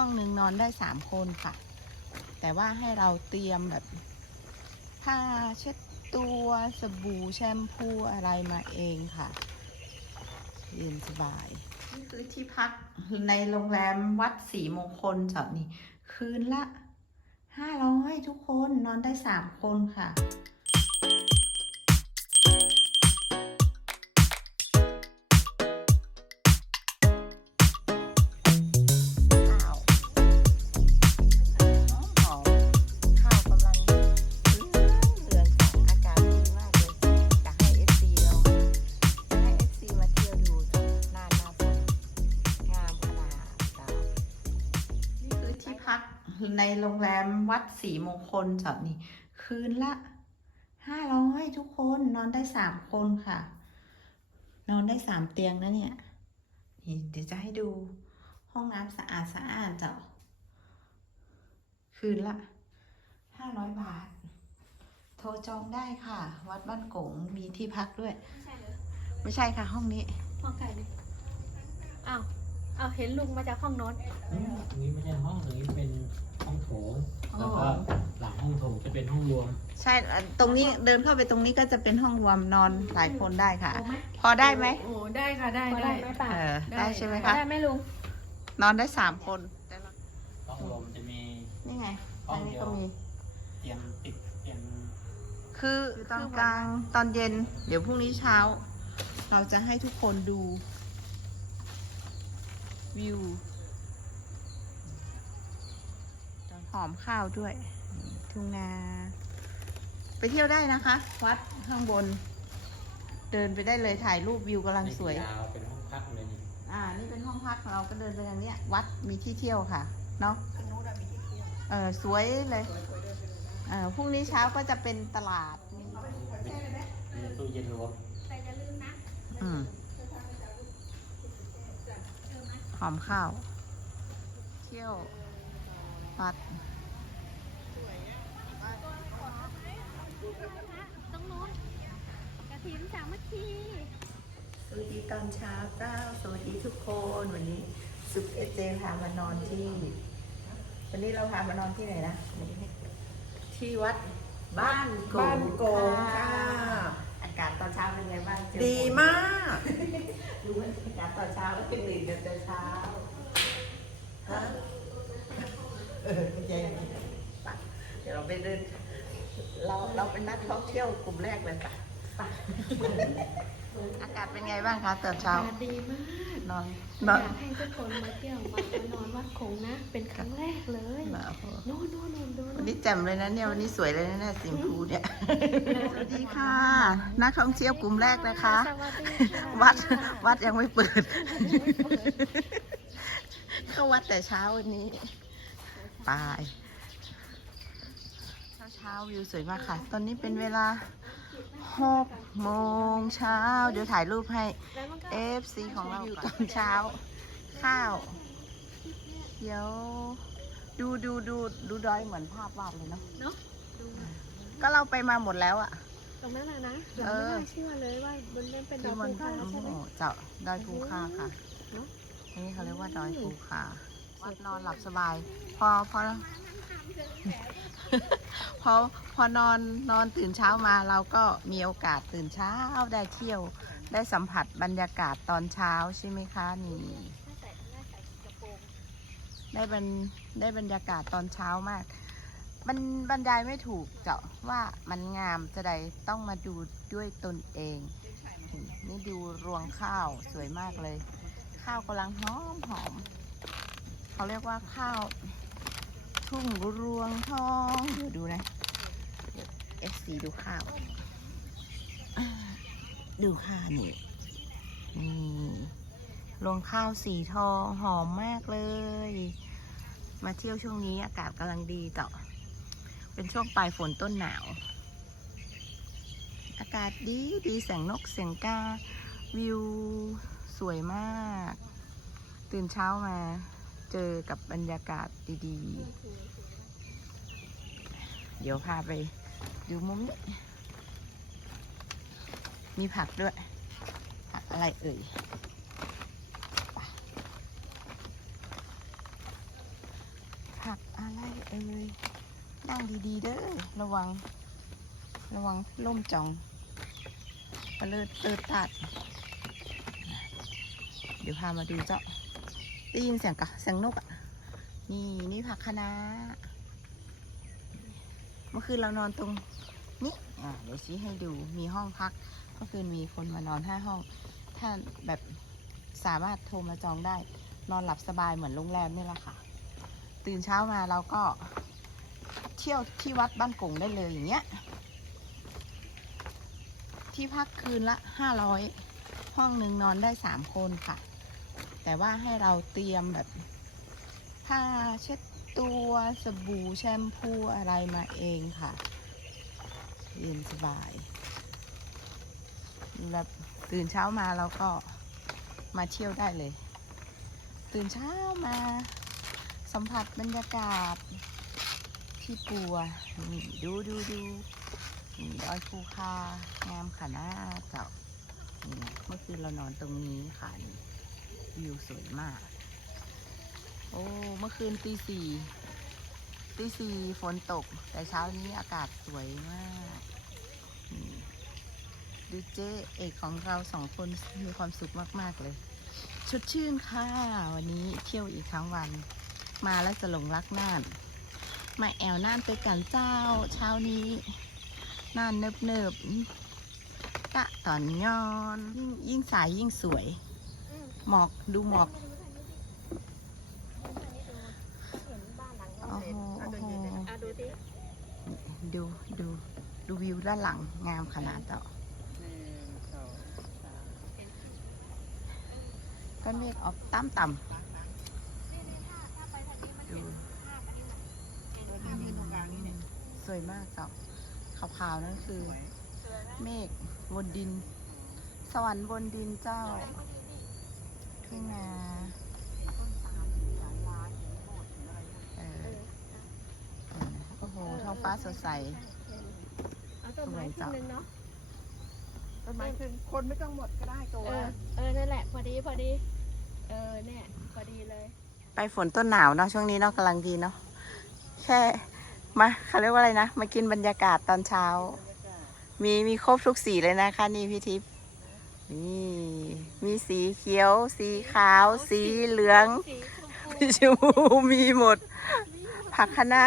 ห้องหนึ่งนอนได้สามคนค่ะ แต่ว่าให้เราเตรียมแบบผ้าเช็ดตัวสบู่แชมพูอะไรมาเองค่ะเย็นสบาย นี่คือที่พักในโรงแรมวัดศรีมงคลจ้านี่ คืนละห้าร้อยทุกคนนอนได้สามคนค่ะ ในโรงแรมวัดศรีมงคลเจ้านี่ คืนละห้าร้อยทุกคนนอนได้สามคนค่ะ นอนได้สามเตียงนะเนี่ย นี่เดี๋ยวจะให้ดูห้องน้ำสะอาดสะอาดเจ้าคืนละห้าร้อยบาท โทรจองได้ค่ะ วัดบ้านโกงมีที่พักด้วยใช่เลยไม่ใช่ค่ะห้องนี้ห้องไก่เลยอ้าวอ้าวเห็นลุงมาจากห้องโน้นตรงนี้ไม่ใช่ห้องตรงนี้เป็น ห้องโถงอ๋อแล้วก็หลังห้องโถงจะเป็นห้องรวม ใช่อะตรงนี้เดินเข้าไปตรงนี้ก็จะเป็นห้องรวมนอนหลายคนได้ค่ะโอ้ไหมพอได้ไหมโอ้ได้ค่ะ ได้พอได้ได้ไหมป่ะเออได้ใช่ไหมพอคะได้ไหมลุงนอนได้สามคนห้องรวมจะมีนี่ไงห้อัอนงนี้เดียวก็มีเตียงติดเตียงคือตอนกลางตอนเย็น เดี๋ยวพรุ่งนี้เช้า เราจะให้ทุกคนดูวิว หอมข้าวด้วย ทุ่งนา ไปเที่ยวได้นะคะ วัดข้างบน เดินไปได้เลยถ่ายรูปวิวกำลังสวยยาวเป็นห้องพักเลยนี่อ่า นี่เป็นห้องพักเราก็เดินไปทางเนี้ย วัดมีที่เที่ยวค่ะ เนาะเออสวยเลยเออพรุ่งนี้เช้าก็จะเป็นตลาด มีตู้เย็นรวมแต่อย่าลืมนะอืมหอมข้าว เที่ยว วัด ตรงโน้นกระ ถิ่นสามัคคีสวัสดีตอนเช้าเจ้าสวัสดีทุกคนวันนี้สุขเอเจพามานอนที่ วันนี้เราพามานอนที่ไหนนะที่วัดบ้านโกบ้านโกงค่ะ อากาศตอนเช้าเป็นไงบ้างเจอดีฝนมากรู้ว่าอากาศตอนเช้าแล้วเป็นตื่นกันแต่เช้าฮะเออไม่ใช่ไปเดี๋ยวเราไปเดินเราเราเป็นนักท่องเที่ยวกลุ่มแรกเลยค่ะไป อากาศเป็นไงบ้างคะตอนเช้าอากาศดีมากนอนอนอนยากให้ทุกคนมาเที่ยวมามานอนวัดคงนะ เป็นครั้งแรกเลยหนาวโน่นโน่นโน่นโน่นวันนี้แจ่มเลยนะเนี่ย วันนี้สวยเลยนะเนี่ยสีชมพูเนี่ย สวัสดีค่ะ นักท่องเที่ยวกลุ่มแรกนะคะ สวัสดีค่ะวัดวัดยังไม่เปิด เข้าวัดแต่เช้าวันนี้ไปเช้าเช้าๆวิวสวยมากค่ะ ตอนนี้เป็นเวลา หกโมงเช้า เดี๋ยวถ่ายรูปให้แล้วมันก็ FC ของเราอยู่ตอนเช้า ข้าว เดี๋ยว ดูดูดูดูดอยเหมือนภาพวาดเลยเนาะเนาะดูอะก็เราไปมาหมดแล้วอะตรงนั้นน่ะนะเอเราอไม่น่าเชื่อเลยว่าบนนั้นเป็นดคือาวมัภูนเขาใช่ไหมโอ้โหเจาะดอยภูคาค่ะเนอะ อันนี้เขาเรียกว่าดอยภูคาวัดนอนหลับสบาย พอพอ พอพอนอนนอนตื่นเช้ามาเราก็มีโอกาสตื่นเช้าได้เที่ยวได้สัมผัสบรรยากาศตอนเช้าใช่ไหมคะนี่ได้บรรได้บรรยากาศตอนเช้ามากมันบรรยายไม่ถูกเจาะว่ามันงามจะใดต้องมาดูด้วยตนเอง นี่ดูรวงข้าวสวยมากเลย ข้าวกำลังหอมหอม เขาเรียกว่าข้าว ทุ่งรวงทอง เดี๋ยวดูนะเอฟซีดูข้าว ดูค่ะนี่นี่รวงข้าวสีทองหอมมากเลย มาเที่ยวช่วงนี้อากาศกำลังดีต่อ เป็นช่วงปลายฝนต้นหนาว อากาศดีดีแสงนกเสียงกาวิวสวยมาก ตื่นเช้ามา เจอกับบรรยากาศดีๆ เดี๋ยวพาไปดูมุมนี้ มีผักด้วย ผักอะไรเอ่ยผักอะไรเอ่ยนั่งดีๆเด้อ ระวัง ระวังล่มจองปลาเลิดเติดตัด เดี๋ยวพามาดูเจ้า ได้ยินเสียงกะเสียงนกอะนี่นี่ผักคะน้าเมื่อคืนเรานอนตรงนี้อะเดี๋ยวชี้ให้ดูมีห้องพักเมื่อคืนมีคนมานอนห้าห้อง ถ้าแบบสามารถโทรมาจองได้ นอนหลับสบายเหมือนโรงแรมนี่แหละค่ะ ตื่นเช้ามาเราก็เที่ยวที่วัดบ้านกงได้เลยอย่างเงี้ย ที่พักคืนละห้าร้อยห้องหนึ่งนอนได้สามคนค่ะ แต่ว่าให้เราเตรียมแบบผ้าเช็ดตัวสบู่แชมพูอะไรมาเองค่ะ เย็นสบายแบบตื่นเช้ามาเราก็มาเที่ยวได้เลย ตื่นเช้ามาสัมผัสบรรยากาศที่ปัวนี่ดูดูดูนี่ดอยภูคางามค่ะน้าเจ้าเมื่อคืนเรานอนตรงนี้ค่ะนี่ วิวสวยมาก โอ้ เมื่อคืนตีสี่ตีสี่ฝนตก แต่เช้านี้อากาศสวยมากดูเจ๊เอกของเราสองคนมีความสุขมาก ๆ เลยชุดชื่นค่ะ วันนี้เที่ยวอีกทั้งวัน มาแล้วจะหลงรักน่าน มาแอวน่านไปกันเจ้าเช้านี้น่านเนิบเนิบๆกะตอนย้อน ยิ่งสายยิ่งสวย หมอกดูหมอกเห็นบ้านหลังโอ้โหโอ้โหอะดูดิดูดูดูวิวด้านหลังงามขนาดเจ้าหนึ่งสองสามก้อนเมฆออกต่ำต่นี่นี่ถ้าถ้าไปทางนี้มันำดูเห็นภาพอันนี้มันเห็นภาพสวยมากเจ้าขาวๆนั่นคือสวยไหมเมฆบนดิน สวรรค์บนดินเจ้า แล้วก็นี่นี่ขึ้นมาเออเออโอ้โห ท้องฟ้าสดใส เอาต้นไม้ขึ้นนึงเนาะต้นไม้คือคนไม่ต้องหมดก็ได้ตัว เออ เออ นั่นแหละ พอดี พอดี เออ เนี่ย พอดีเลย ไปฝนต้นหนาวเนาะ ช่วงนี้เนาะกำลังดีเนาะ แค่ มาเขาเรียกว่าอะไรนะ มากินบรรยากาศตอนเช้า มีมีครบทุกสีเลยนะคะ นี่พี่ทิพย์ นี่มีสีเขียว สีขาว สีเหลืองสีชมพูสีชมพูมีหมด ผักคะน้า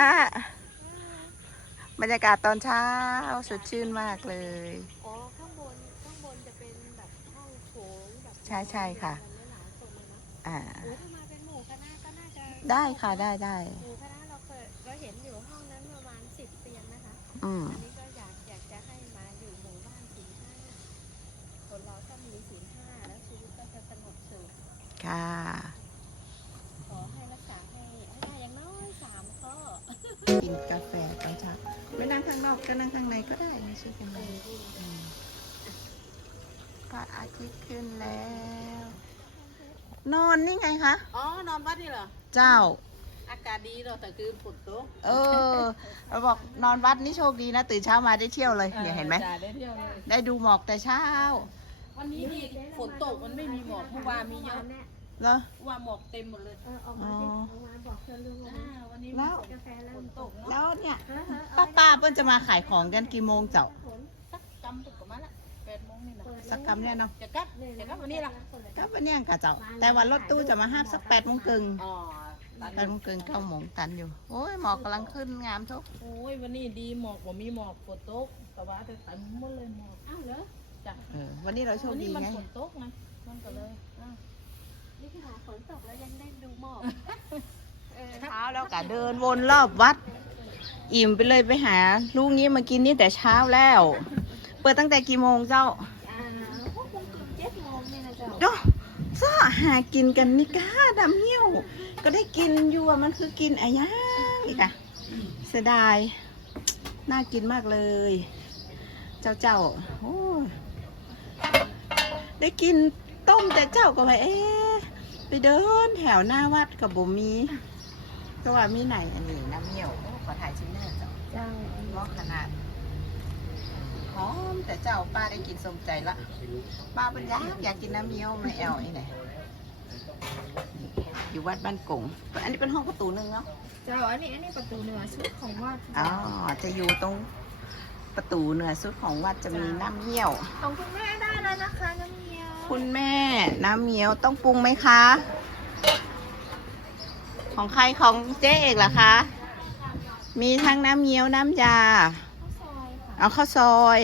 บรรยากาศตอนเช้าสดชื่นมากเลย อ๋อ ข้างบน ข้างบนจะเป็นแบบห้องโถงแบบใช่ใช่ค่ะหลายๆคนเลยเนาะอ่า โอ้ถ้ามาเป็นหมู่คณะก็น่าจะได้ค่ะได้ได้หมู่คณะเราเคยเราเห็นอยู่ห้องนั้นประมาณสิบเตียงนะคะ อืม อันนี้ก็อยากอยากจะให้มาอยู่หมู่บ้านศีลห้าคนเราถ้ามีศีลห้าแล้วชีวิตก็จะสงบสุข ค่ะ ขอให้รักษาให้ให้ได้อย่างน้อยสามข้อกินกาแฟตอนเช้าไม่นั่งข้างนอกก็นั่งข้างในก็ได้ไม่ใช่กันเลยอืมพระอาทิตย์ขึ้นแล้ว นอนนี่ไงคะ อ๋อนอนวัดนี่เหรอ เจ้า อากาศดีเหรอแต่คือฝนตกเออเราบอกนอนวัดนี่โชคดีนะ ตื่นเช้ามาได้เที่ยวเลยเนี่ยเห็นไหม จ้ะได้เที่ยวเลย ได้ดูหมอกแต่เช้า วันนี้นี่ฝนตกมันไม่มีหมอกเมื่อวานมีเยอะเนี่ยเหรอเมื่อวานหมอกเต็มหมดเลยเออออกมาสิอ๋อออกมาบอกเพื่อนลุงออกอ่ามาวันนี้แล้ว กาแฟแล้วฝนตกเนาะแล้วเนี่ยเออเออเอป้าป้าเปิ้นจะมาขายของกันกี่โมงเจ้าฝนสักกำตกประมาณละแปดโมงนี่นะเปิดสักกำเนี่ยเนาะจะกลับจะกลับวันนี้ละก็วันเนี้ยกะเจ้า แต่วันรถตู้จะมาห้าสักแปดโมงครึ่งอ๋อตัดแปดโมงครึ่งเก้าโมงตันอยู่ โอ้ยหมอกกำลังขึ้นงามทุก โอ้ยวันนี้ดีหมอกผมมีหมอกฝนตกแต่ว่าจะเต็มหมดเลยหมอกอ้าวเหรอ จ้ะเออวันนี้เราโชควันดีนี้มันไงฝนตกไงมันก็เลยอะนี่ขนาดฝนตกแล้วยังได้ดูหมอก เออเช้าแล้วกะเดินวนรอบวัด อิ่มไปเลยไปหาลูกนี้มากินนี่แต่เช้าแล้ว เปิดตั้งแต่กี่โมงเจ้าอ่าพวกคุณเจ็ดโมงนี่นะเจ้าเนาะซ่าหากินกันนี่ก้าดำเหี้ยว ก็ได้กินอยู่อะมันคือกินอะไรย่างอีกอะเสียดาย น่ากินมากเลย เจ้าเจ้าโอ้ย ได้กินต้มแต่เจ้าก็ว่าเอ๊ะไปเดินแถวหน้าวัดกับบุมีก็ว่ามีไหนอันนี้น้ำเหี้ยวโอ้ขอถ่ายชิ้นเนื้อเจ้าเจ้าเหมาะขนาดหอมแต่เจ้าป้าได้กินสมใจละป้าเป็นอยากอยากกินน้ำเมียวไม่แอลนี่ไหนอยู่วัดบ้านกงอันนี้เป็นห้องประตูหนึ่งเนาะเจ้าอันนี้อันนี้ประตูเหนือชุดของวัดอ๋อจะอยู่ตรงประตูเหนือสุดของวัดจะมีน้ำเยี่ยวของคุณแม่ได้แล้วนะคะน้ำเงี้ยว คุณแม่ น้ำเมียวต้องปรุงไหมคะ ของใครของเจ๊เอกเหรอคะ มีทั้งน้ำเงี้ยวน้ำยาข้าวซอยค่ะเอาข้าวซอย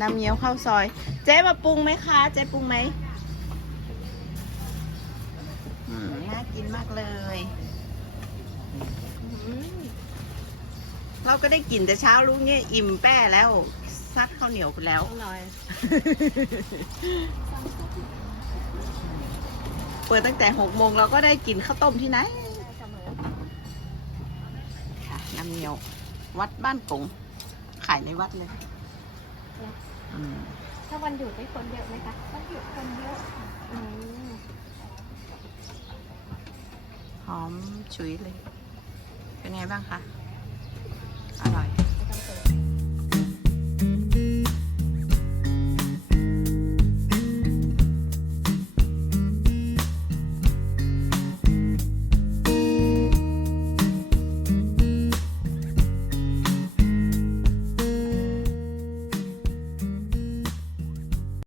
น้ำเงี้ยวข้าวซอย เจ๊มาปรุงไหมคะ เจ๊ปรุงไหมอืมน่ากินมากเลยอืมเราก็ได้กินแต่เช้าลูกเนี่ยอิ่มแป้แล้ว ซัดข้าวเหนียวไปแล้ว อร่อย เปิดตั้งแต่หกโมงเราก็ได้กินข้าวต้มที่ไหนได้เสมอค่ะน้ำเงี้ยว วัดบ้านกงขายในวัดเลยอืมถ้าวันหยุดได้คนเยอะไหมคะวันหยุดคนเยอะค่ะอืมหอมฉุยเลย เป็นไงบ้างคะอร่อย